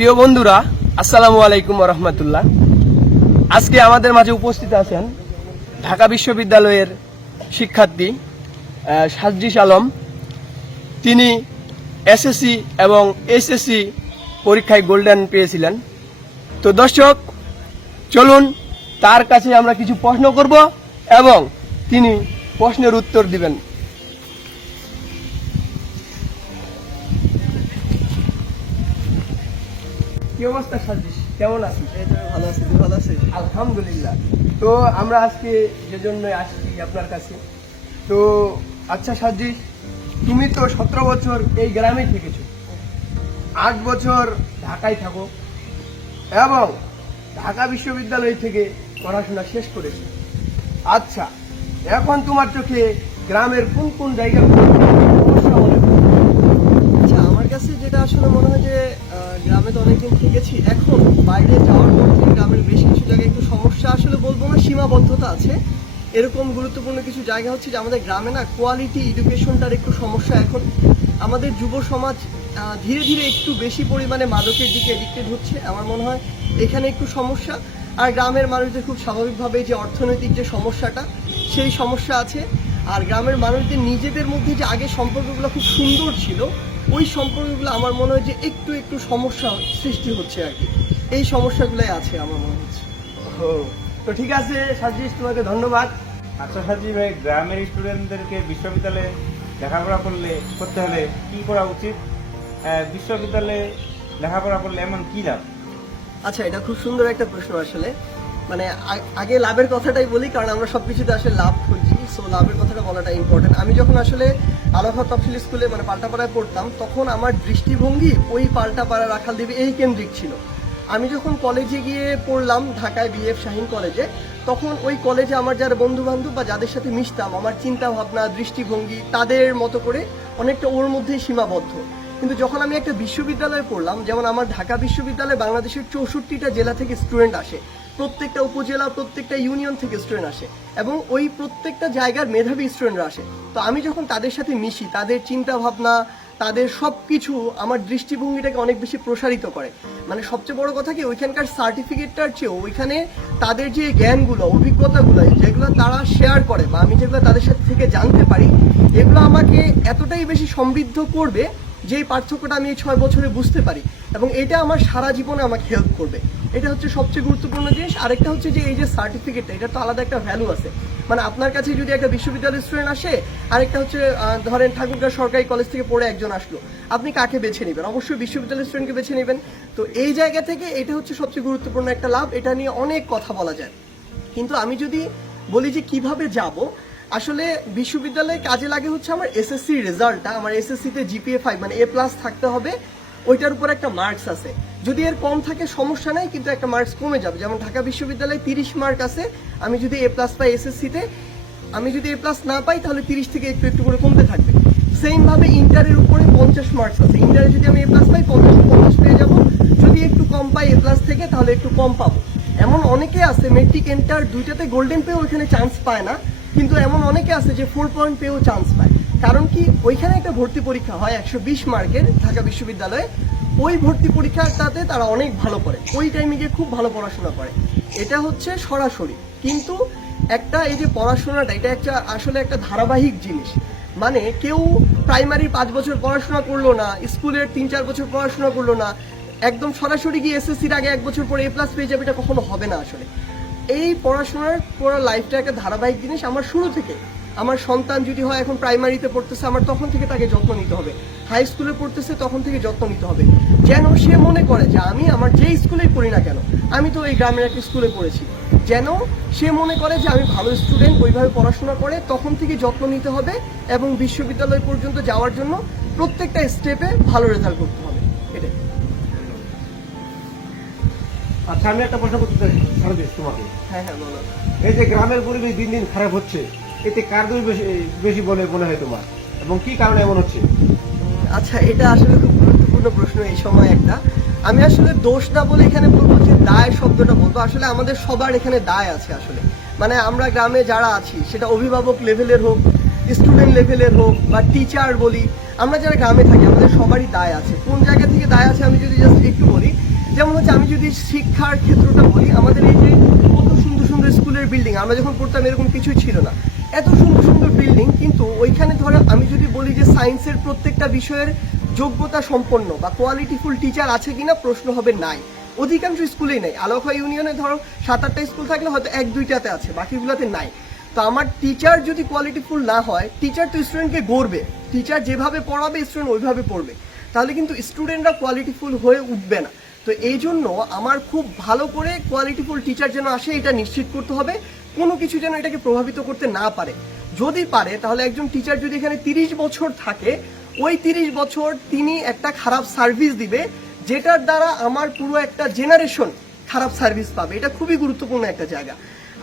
প্রিয় বন্ধুরা, আসসালামু আলাইকুম রহমতুল্লাহ। আজকে আমাদের মাঝে উপস্থিত আছেন ঢাকা বিশ্ববিদ্যালয়ের শিক্ষার্থী সাজ্জিস আলম। তিনি এসএসসি এবং এইচএসসি পরীক্ষায় গোল্ডেন পেয়েছিলেন। তো দর্শক, চলুন তার কাছে আমরা কিছু প্রশ্ন করব এবং তিনি প্রশ্নের উত্তর দিবেন। কি অবস্থা সাজ্জিস, কেমন আছিস? ভালো আছি, তুই ভালো আছিস? আলহামদুলিল্লাহ। তো আমরা আজকে যে জন্য আসছি আপনার কাছে, তো আচ্ছা সাজ্জিস, তুমি তো 17 বছর এই গ্রামেই থেকেছো, 8 বছর ঢাকায় থাকো এবং ঢাকা বিশ্ববিদ্যালয় থেকে পড়াশোনা শেষ করেছো। আচ্ছা, এখন তোমার চোখে গ্রামের কোন কোন জায়গাগুলো সমস্যা মনে হয়? আচ্ছা, আমার কাছে যেটা আসলে মনে হয় যে গ্রামে তো অনেকদিন থেকেছি, এখন বাইরে যাওয়ার পর থেকে গ্রামের বেশ কিছু জায়গায় একটু সমস্যা, আসলে বলবো না সীমাবদ্ধতা আছে। এরকম গুরুত্বপূর্ণ কিছু জায়গা হচ্ছে যে আমাদের গ্রামে না কোয়ালিটি এডুকেশনটার একটু সমস্যা। এখন আমাদের যুব সমাজ ধীরে ধীরে একটু বেশি পরিমাণে মাদকের দিকে এডিক্টেড হচ্ছে, আমার মনে হয় এখানে একটু সমস্যা। আর গ্রামের মানুষদের খুব স্বাভাবিকভাবে যে অর্থনৈতিক যে সমস্যাটা, সেই সমস্যা আছে। আর গ্রামের মানুষদের নিজেদের মধ্যে যে আগে সম্পর্কগুলো খুব সুন্দর ছিল, ওই সম্পর্কগুলো আমার মনে হয় যে একটু একটু সমস্যা সৃষ্টি হচ্ছে আর কি। এই সমস্যাগুলোই আছে আমার মনে হচ্ছে। ও, তো ঠিক আছে সাজ্জিস, তোমাকে ধন্যবাদ। আচ্ছা সাজি ভাই, গ্রামের স্টুডেন্টদেরকে বিশ্ববিদ্যালয়ে লেখাপড়া করতে হলে কি করা উচিত? বিশ্ববিদ্যালয়ে লেখাপড়া করলে এমন কি লাভ? আচ্ছা, এটা খুব সুন্দর একটা প্রশ্ন। আসলে মানে আগে লাভের কথাটাই বলি, কারণ আমরা সবকিছুতে আসলে লাভ খুঁজি, সো লাভের কথাটা বলাটা ইম্পর্টেন্ট। আমি যখন আসলে আলাফা তফসিলি স্কুলে মানে পাল্টাপাড়ায় পড়তাম, তখন আমার দৃষ্টিভঙ্গি ওই পাল্টাপাড়া রাখালদেবী এই কেন্দ্রিক ছিল। আমি যখন কলেজে গিয়ে পড়লাম ঢাকায় বিএফ শাহীন কলেজে, তখন ওই কলেজে আমার যারা বন্ধু বান্ধব বা যাদের সাথে মিশতাম, আমার চিন্তা ভাবনা দৃষ্টিভঙ্গি তাদের মতো করে অনেকটা ওর মধ্যেই সীমাবদ্ধ। কিন্তু যখন আমি একটা বিশ্ববিদ্যালয়ে পড়লাম, যেমন আমার ঢাকা বিশ্ববিদ্যালয়ে বাংলাদেশের 64টা জেলা থেকে স্টুডেন্ট আসে, প্রত্যেকটা উপজেলা প্রত্যেকটা ইউনিয়ন থেকে স্টুডেন্ট আসে এবং ওই প্রত্যেকটা জায়গার মেধাবী স্টুডেন্টরা আসে। তো আমি যখন তাদের সাথে মিশি, তাদের চিন্তা ভাবনা তাদের সব কিছু আমার দৃষ্টিভঙ্গিটাকে অনেক বেশি প্রসারিত করে। মানে সবচেয়ে বড় কথা কি, ওইখানকার সার্টিফিকেটটার চেয়েও ওইখানে তাদের যে জ্ঞানগুলো অভিজ্ঞতাগুলো যেগুলো তারা শেয়ার করে বা আমি যেগুলো তাদের সাথে থেকে জানতে পারি, এগুলো আমাকে এতটাই বেশি সমৃদ্ধ করবে যে পার্থক্যটা আমি এই 6 বছরে বুঝতে পারি এবং এটা আমার সারা জীবনে আমাকে হেল্প করবে। এটা হচ্ছে সবচেয়ে গুরুত্বপূর্ণ জিনিস। আরেকটা হচ্ছে যে এই যে সার্টিফিকেটটা, এটা তো আলাদা একটা ভ্যালু আছে। মানে আপনার কাছে যদি একটা বিশ্ববিদ্যালয়ের স্টুডেন্ট আসে, আরেকটা হচ্ছে ধরেন ঠাকুরগাঁও সরকারি কলেজ থেকে পড়ে একজন আসলো, আপনি কাকে বেছে নেবেন? অবশ্যই বিশ্ববিদ্যালয়ের স্টুডেন্টকে বেছে নেবেন। তো এই জায়গা থেকে এটা হচ্ছে সবচেয়ে গুরুত্বপূর্ণ একটা লাভ। এটা নিয়ে অনেক কথা বলা যায়, কিন্তু আমি যদি বলি যে কিভাবে যাব, আসলে বিশ্ববিদ্যালয়ে কাজে লাগে হচ্ছে আমার এসএসসি রেজাল্টটা। আমার এসএসসিতে জিপিএ 5 মানে A+ থাকতে হবে, ওইটার উপর একটা মার্কস আছে। যদি এর কম থাকে সমস্যা নাই, কিন্তু একটা মার্কস কমে যাবে। যেমন ঢাকা বিশ্ববিদ্যালয়ে 30 মার্ক আছে, আমি যদি A+ পাই এসএসসিতে, আমি যদি A+ না পাই তাহলে 30 থেকে একটু একটু করে কমতে থাকবে। সেম ভাবে ইন্টারের উপরে 50 মার্কস আছে, ইন্টারে যদি আমি A+ পাই 50 পেয়ে যাব, যদি একটু কম পাই A+ থেকে তাহলে একটু কম পাবো। এমন অনেকে আছে মেট্রিক ইন্টার দুইটাতে গোল্ডেন পেয়েও ওইখানে চান্স পায় না, কিন্তু এমন অনেকে আছে যে 4 পয়েন্ট পেয়েও চান্স পায়। কারণ কি, ওইখানে একটা ভর্তি পরীক্ষা হয় 120 মার্কের ঢাকা বিশ্ববিদ্যালয়ে, ওই ভর্তি পরীক্ষাটাতে তারা অনেক ভালো করে, ওই টাইমে গিয়ে খুব ভালো পড়াশোনা করে। এটা হচ্ছে সরাসরি। কিন্তু একটা এই যে পড়াশোনাটা, এটা একটা আসলে একটা ধারাবাহিক জিনিস। মানে কেউ প্রাইমারি 5 বছর পড়াশোনা করলো না, স্কুলের 3-4 বছর পড়াশোনা করলো না, একদম সরাসরি গিয়ে এসএসসির আগে 1 বছর পরে A+ পেয়ে যাবে, এটা কখনো হবে না। আসলে এই পড়াশোনার পুরো লাইফটা একটা ধারাবাহিক জিনিস। আমার শুরু থেকে, আমার সন্তান যদি হয় এখন প্রাইমারিতে পড়তেছে, আমার তখন থেকে তাকে যত্ন নিতে হবে। হাই স্কুলে পড়তেছে, তখন থেকে যত্ন নিতে হবে, যেন সে মনে করে যে আমি আমার যে স্কুলেই পড়ি না কেন, আমি তো এই গ্রামের একটা স্কুলে পড়েছি, যেন সে মনে করে যে আমি ভালো স্টুডেন্ট, ওইভাবে পড়াশোনা করে তখন থেকে যত্ন নিতে হবে এবং বিশ্ববিদ্যালয় পর্যন্ত যাওয়ার জন্য প্রত্যেকটা স্টেপে ভালো রেজাল্ট করতে হবে। এটাই। আচ্ছা, আমি একটা প্রশ্ন করতে চাই সারজিস তোমাকে। হ্যাঁ হ্যাঁ, বলো। এই যে গ্রামের পরিবেশ দিন দিন খারাপ হচ্ছে, এতে কার দোষ বেশি বলে মনে হয় তোমার, এবং কি কারণে এমন হচ্ছে? আচ্ছা, এটা আসলে খুব গুরুত্বপূর্ণ প্রশ্ন এই সময় একটা। আমি আসলে দোষ না বলে এখানে বলবো যে দায় শব্দটা বলবো। আসলে আমাদের সবার এখানে দায় আছে আসলে। মানে আমরা গ্রামে যারা আছি, সেটা অভিভাবক লেভেলের হোক, স্টুডেন্ট লেভেলের হোক বা টিচার বলি, আমরা যারা গ্রামে থাকি আমাদের সবারই দায় আছে। কোন জায়গা থেকে দায় আছে আমি যদি জাস্ট একটু বলি, যদি শিক্ষার ক্ষেত্রটা বলি, আমাদের এই যে কত সুন্দর সুন্দর স্কুলের বিল্ডিং, আমরা যখন পড়তাম এরকম কিছুই ছিল না, এত সুন্দর সুন্দর বিল্ডিং, কিন্তু ওইখানে ধরো আমি যদি বলি যে সায়েন্সের প্রত্যেকটা বিষয়ের যোগ্যতা সম্পন্ন বা কোয়ালিটিফুল টিচার আছে কিনা, প্রশ্ন হবে নাই। অধিকাংশ স্কুলেই নেই। আলোকা ইউনিয়নে ধরো 7-8টা স্কুল থাকলে হয়তো 1-2টাতে আছে, বাকিগুলোতে নাই। তো আমার টিচার যদি কোয়ালিটিফুল না হয়, টিচার তো স্টুডেন্টকে গড়বে, টিচার যেভাবে পড়াবে স্টুডেন্ট ওইভাবে পড়বে, তাহলে কিন্তু স্টুডেন্টরা কোয়ালিটিফুল হয়ে উঠবে না। তো এই জন্য আমার খুব ভালো করে কোয়ালিটিফুল টিচার যেন আসে, এটা নিশ্চিত করতে হবে। কোনো কিছু যেন এটাকে প্রভাবিত করতে না পারে। যদি পারে, তাহলে একজন টিচার যদি এখানে 30 বছর থাকে, ওই 30 বছর তিনি একটা খারাপ সার্ভিস দিবে, যেটার দ্বারা আমার পুরো একটা জেনারেশন খারাপ সার্ভিস পাবে। এটা খুবই গুরুত্বপূর্ণ একটা জায়গা।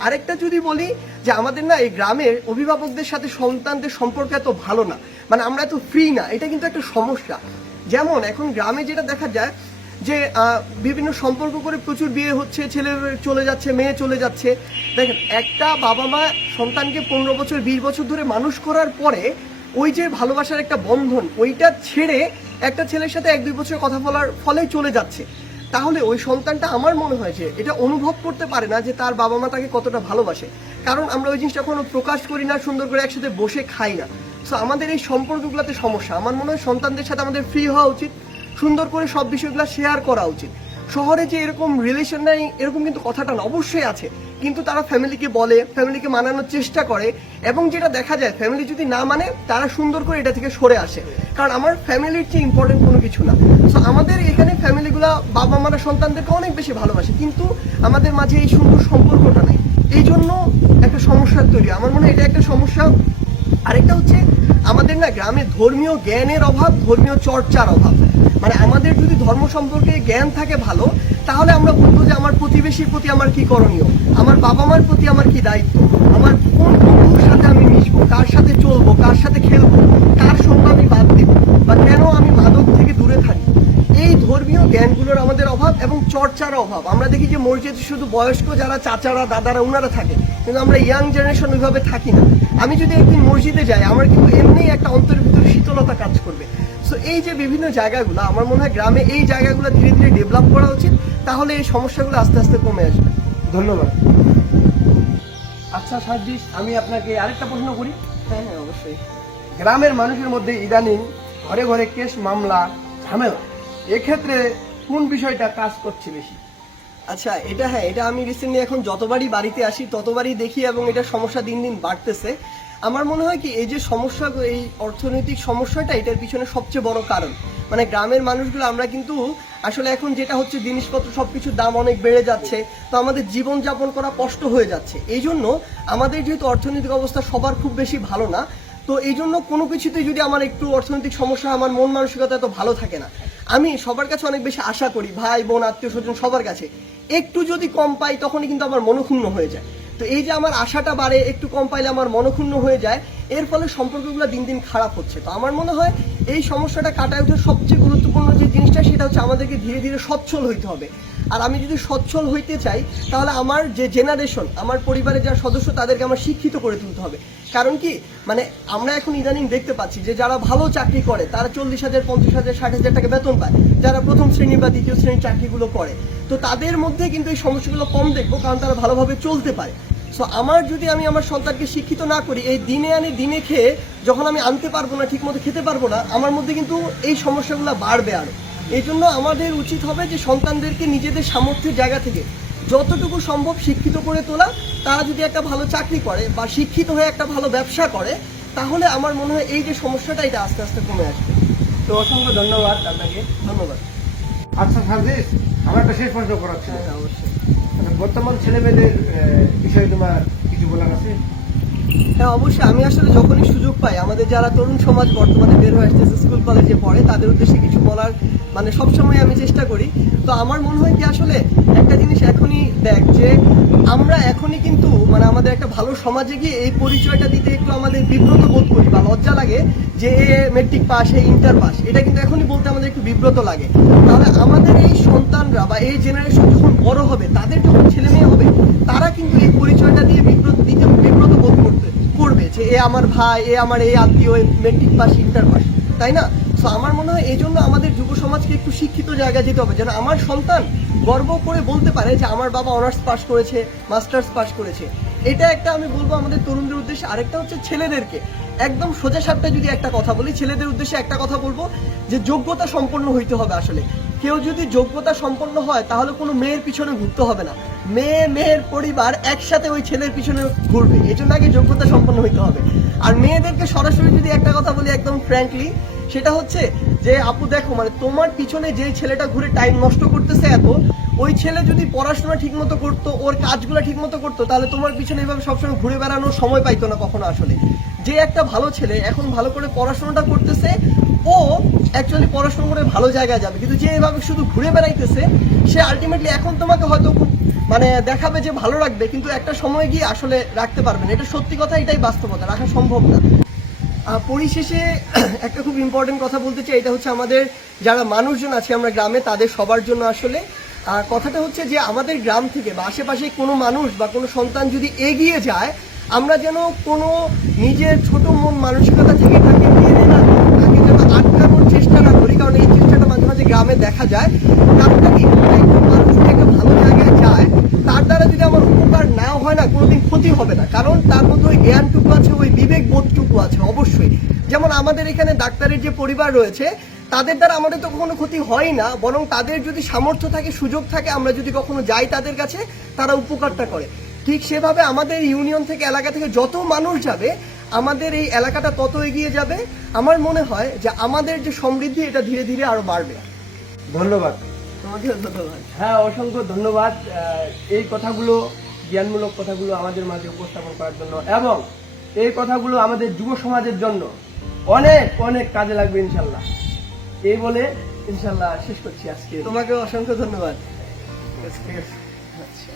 আরেকটা যদি বলি যে আমাদের না এই গ্রামের অভিভাবকদের সাথে সন্তানদের সম্পর্ক এত ভালো না, মানে আমরা এত ফ্রি না, এটা কিন্তু একটা সমস্যা। যেমন এখন গ্রামে যেটা দেখা যায় যে বিভিন্ন সম্পর্ক করে প্রচুর বিয়ে হচ্ছে, ছেলে চলে যাচ্ছে, মেয়ে চলে যাচ্ছে। দেখেন, একটা বাবা মা সন্তানকে 15 বছর 20 বছর ধরে মানুষ করার পরে ওই যে ভালোবাসার একটা বন্ধন, ওইটা ছেড়ে একটা ছেলের সাথে 1-2 বছর কথা বলার ফলে চলে যাচ্ছে, তাহলে ওই সন্তানটা আমার মনে হয় যে এটা অনুভব করতে পারে না যে তার বাবা মা তাকে কতটা ভালোবাসে। কারণ আমরা ওই জিনিসটা কোনো প্রকাশ করি না, সুন্দর করে একসাথে বসে খাই না। সো আমাদের এই সম্পর্কগুলোতে সমস্যা। আমার মনে হয় সন্তানদের সাথে আমাদের ফ্রি হওয়া উচিত, সুন্দর করে সব বিষয়গুলো শেয়ার করা উচিত। শহরে যে এরকম রিলেশন নাই, এরকম কিন্তু কথাটা না, অবশ্যই আছে, কিন্তু তারা ফ্যামিলিকে বলে, ফ্যামিলিকে মানানোর চেষ্টা করে, এবং যেটা দেখা যায় ফ্যামিলি যদি না মানে, তারা সুন্দর করে এটা থেকে সরে আসে। কারণ আমার ফ্যামিলির চেয়ে ইম্পর্টেন্ট কোনো কিছু না। সো আমাদের এখানে ফ্যামিলিগুলা বাবা মারা সন্তানদেরকে অনেক বেশি ভালোবাসে, কিন্তু আমাদের মাঝে এই সুন্দর সম্পর্কটা নেই। এই জন্য একটা সমস্যার তৈরি। আমার মনে হয় এটা একটা সমস্যা। আরেকটা হচ্ছে আমাদের না গ্রামে ধর্মীয় জ্ঞানের অভাব, ধর্মীয় চর্চার অভাব। মানে আমাদের যদি ধর্ম সম্পর্কে জ্ঞান থাকে ভালো, তাহলে আমরা বলবো যে আমার প্রতিবেশীর প্রতি আমার কি করণীয়, আমার বাবা মার প্রতি আমার কি দায়িত্ব, আমার কোন বন্ধুর সাথে আমি মিশবো, কার সাথে চলবো, কার সাথে খেলবো, কার সঙ্গ আমি বাদ দিব, বা কেন আমি মাদক থেকে দূরে থাকি। এই ধর্মীয় জ্ঞানগুলোর আমাদের অভাব এবং চর্চার অভাব। আমরা দেখি যে মসজিদে শুধু বয়স্ক যারা চাচারা দাদারা ওনারা থাকে, কিন্তু আমরা ইয়াং জেনারেশন ওইভাবে থাকি না। আমি যদি একদিন মসজিদে যাই, আমার কিন্তু এমনি একটা অন্তরের ভিতরে শীতলতা কাজ করবে। সো এই যে বিভিন্ন জায়গাগুলো, আমার মনে হয় গ্রামে এই জায়গাগুলো ধীরে ধীরে ডেভেলপ করা উচিত, তাহলে এই সমস্যাগুলো আস্তে আস্তে কমে আসবে। ধন্যবাদ। আচ্ছা সার্জিস, আমি আপনাকে আরেকটা প্রশ্ন করি। হ্যাঁ হ্যাঁ, অবশ্যই। গ্রামের মানুষের মধ্যে ইদানিং ঘরে ঘরে কেস, মামলা, ঝামেলা, এক্ষেত্রে কোন বিষয়টা কাজ করছে বেশি? আচ্ছা, এটা হ্যাঁ, এটা আমি রিসেন্টলি এখন যতবারই বাড়িতে আসি ততবারই দেখি, এবং এটা সমস্যা দিন দিন বাড়তেছে। আমার মনে হয় কি, এই যে সমস্যা, এই অর্থনৈতিক সমস্যাটা এটার পিছনে সবচেয়ে বড় কারণ। মানে গ্রামের মানুষগুলো আমরা কিন্তু আসলে এখন যেটা হচ্ছে, জিনিসপত্র সবকিছুর দাম অনেক বেড়ে যাচ্ছে, তো আমাদের জীবনযাপন করা কষ্ট হয়ে যাচ্ছে। এই জন্য আমাদের যেহেতু অর্থনৈতিক অবস্থা সবার খুব বেশি ভালো না, তো এই জন্য কোনো কিছুতে যদি আমার একটু অর্থনৈতিক সমস্যা, আমার মন মানসিকতা এত ভালো থাকে না। আমি সবার কাছে অনেক বেশি আশা করি, ভাই বোন আত্মীয় স্বজন সবার কাছে একটু যদি কম পাই তখনই কিন্তু আমার মনক্ষুণ্ণ হয়ে যায়। তো এই যে আমার আশাটা বাড়ে, একটু কম পাইলে আমার মনক্ষুণ্ণ হয়ে যায়, এর ফলে সম্পর্কগুলো দিন দিন খারাপ হচ্ছে। তো আমার মনে হয় এই সমস্যাটা কাটায় ওঠার সবচেয়ে গুরুত্বপূর্ণ যে জিনিসটা, সেটা হচ্ছে আমাদেরকে ধীরে ধীরে সচ্ছল হইতে হবে। আর আমি যদি সচ্ছল হইতে চাই, তাহলে আমার যে জেনারেশন, আমার পরিবারের যারা সদস্য, তাদেরকে আমার শিক্ষিত করে তুলতে হবে। কারণ কি, মানে আমরা এখন ইদানিং দেখতে পাচ্ছি যে যারা ভালো চাকরি করে তারা 40,000, 50,000, 60,000 টাকা বেতন পায়, যারা প্রথম শ্রেণী বা দ্বিতীয় শ্রেণীর চাকরিগুলো করে। তো তাদের মধ্যে কিন্তু এই সমস্যাগুলো কম দেখবো, কারণ তারা ভালোভাবে চলতে পারে। সো আমার যদি আমি আমার সন্তানকে শিক্ষিত না করি, এই দিনে আনি দিনে খেয়ে যখন আমি আনতে পারবো না, ঠিক মতো খেতে পারবো না, আমার মধ্যে কিন্তু এই সমস্যাগুলো বাড়বে আরো। এই জন্য আমাদের উচিত হবে যে সন্তানদেরকে নিজেদের সামর্থ্যের জায়গা থেকে যতটুকু সম্ভব শিক্ষিত করে তোলা। তারা যদি একটা ভালো চাকরি করে বা শিক্ষিত হয়ে একটা ভালো ব্যবসা করে, তাহলে আমার মনে হয় এই যে সমস্যাটা, এটা আস্তে আস্তে কমে আসবে। তো অসংখ্য ধন্যবাদ আপনাকে। ধন্যবাদ। আচ্ছা সার্জিস, আমার একটা শেষ প্রশ্ন করার ছিল। হ্যাঁ, অবশ্যই। মানে বর্তমান ছেলেমেয়েদের বিষয়ে তোমার কিছু বলার আছে? হ্যাঁ, অবশ্যই। আমি আসলে যখনই সুযোগ পাই, আমাদের যারা তরুণ সমাজ বর্তমানে বের হয়ে আসতেছে, স্কুল কলেজে পড়ে, তাদের উদ্দেশ্যে কিছু বলার মানে সবসময় আমি চেষ্টা করি। তো আমার মনে হয় কি, আসলে একটা জিনিস এখনই দেখ, যে আমরা এখনই কিন্তু মানে আমাদের একটা ভালো সমাজে গিয়ে এই পরিচয়টা দিতে একটু আমাদের বিব্রত বোধ করি বা লজ্জা লাগে, যে এ মেট্রিক পাস, এ ইন্টার পাস, এটা কিন্তু এখনই বলতে আমাদের একটু বিব্রত লাগে। তাহলে আমাদের এই সন্তানরা বা এই জেনারেশন যখন বড় হবে, তাদের যখন ছেলে মেয়ে হবে, তারা কিন্তু এই পরিচয়টা দিয়ে বিব্রত বোধ করবে যে এ আমার ভাই, এ আমার এই আত্মীয়, মেট্রিক পাস, ইন্টার পাস, তাই না? সো তো আমার মনে হয় এই জন্য আমাদের যুব সমাজকে একটু শিক্ষিত জায়গায় যেতে হবে, যেন আমার সন্তান গর্ব করে বলতে পারে যে আমার বাবা অনার্স পাস করেছে, মাস্টার্স পাস করেছে। এটা একটা আমি বলবো আমাদের তরুণদের উদ্দেশ্যে। আরেকটা হচ্ছে ছেলেদেরকে একদম সোজা সাপটা যদি একটা কথা বলি, ছেলেদের উদ্দেশ্যে একটা কথা বলবো যে যোগ্যতা সম্পন্ন হইতে হবে। আসলে কেউ যদি যোগ্যতা সম্পন্ন হয় তাহলে কোনো মেয়ের পিছনে ঘুরতে হবে না, মেয়ের পরিবার একসাথে ওই ছেলের পিছনে ঘুরবে। এই জন্য আগে যোগ্যতা সম্পন্ন হইতে হবে। আর মেয়েদেরকে সরাসরি যদি একটা কথা বলি একদম ফ্র্যাঙ্কলি, সেটা হচ্ছে যে আপু দেখো, মানে তোমার পিছনে যে ছেলেটা ঘুরে টাইম নষ্ট করতেছে এত, ওই ছেলে যদি পড়াশোনা ঠিক মতো করতো, ওর কাজগুলো ঠিক মতো করতো, তাহলে তোমার পিছনে এইভাবে সবসময় ঘুরে বেড়ানোর সময় পাইতো না কখনো। আসলে যে একটা ভালো ছেলে এখন ভালো করে পড়াশোনাটা করতেছে, ও অ্যাকচুয়ালি পড়াশোনা করে ভালো জায়গায় যাবে, কিন্তু যে এভাবে শুধু ঘুরে বেড়াইতেছে সে আলটিমেটলি এখন তোমাকে হয়তো খুব মানে দেখাবে যে ভালো রাখবে, কিন্তু একটা সময় গিয়ে আসলে রাখতে পারবে না। এটা সত্যি কথা, এটাই বাস্তবতা, রাখা সম্ভব না। পরিশেষে একটা খুব ইম্পর্টেন্ট কথা বলতে চাই, এটা হচ্ছে আমাদের যারা মানুষজন আছে আমরা গ্রামে, তাদের সবার জন্য আসলে কথাটা হচ্ছে যে আমাদের গ্রাম থেকে বা আশেপাশে কোনো মানুষ বা কোনো সন্তান যদি এগিয়ে যায়, আমরা যেন কোনো নিজের ছোট মন মানসিকতা থেকে তাকে মেনে না করি, তাকে যেন আটকানোর চেষ্টা না করি। কারণ এই চেষ্টাটা মাঝে মাঝে গ্রামে দেখা যায়। কারণটা কি, একজন মানুষ যদি একটা ভালো জায়গায় যায়, তার দ্বারা যদি আমার উপকার না হয় না, কোনোদিন ক্ষতি হবে না। কারণ তার মধ্যে ওই জ্ঞানটুকু আছে, ওই বিবেক বোধটুকু আছে অবশ্যই। যেমন আমাদের এখানে ডাক্তারের যে পরিবার রয়েছে, তাদের দ্বারা আমাদের তো কখনো ক্ষতি হয় না, বরং তাদের যদি সামর্থ্য থাকে, সুযোগ থাকে, আমরা যদি কখনো যাই তাদের কাছে, তারা উপকারটা করে। ঠিক সেভাবে আমাদের ইউনিয়ন থেকে, এলাকা থেকে যত মানুষ যাবে, আমাদের এই এলাকাটা তত এগিয়ে যাবে। আমার মনে হয় যে আমাদের যে সমৃদ্ধি, এটা ধীরে ধীরে আরো বাড়বে। ধন্যবাদ। তোমাকে ধন্যবাদ। হ্যাঁ, অসংখ্য ধন্যবাদ এই কথাগুলো, জ্ঞানমূলক কথাগুলো আমাদের মাঝে উপস্থাপন করার জন্য, এবং এই কথাগুলো আমাদের যুব সমাজের জন্য অনেক অনেক কাজে লাগবে ইনশাল্লাহ। এই বলে ইনশাল্লাহ শেষ করছি আজকে। তোমাকে অসংখ্য ধন্যবাদ। ঠিক আছে। আচ্ছা।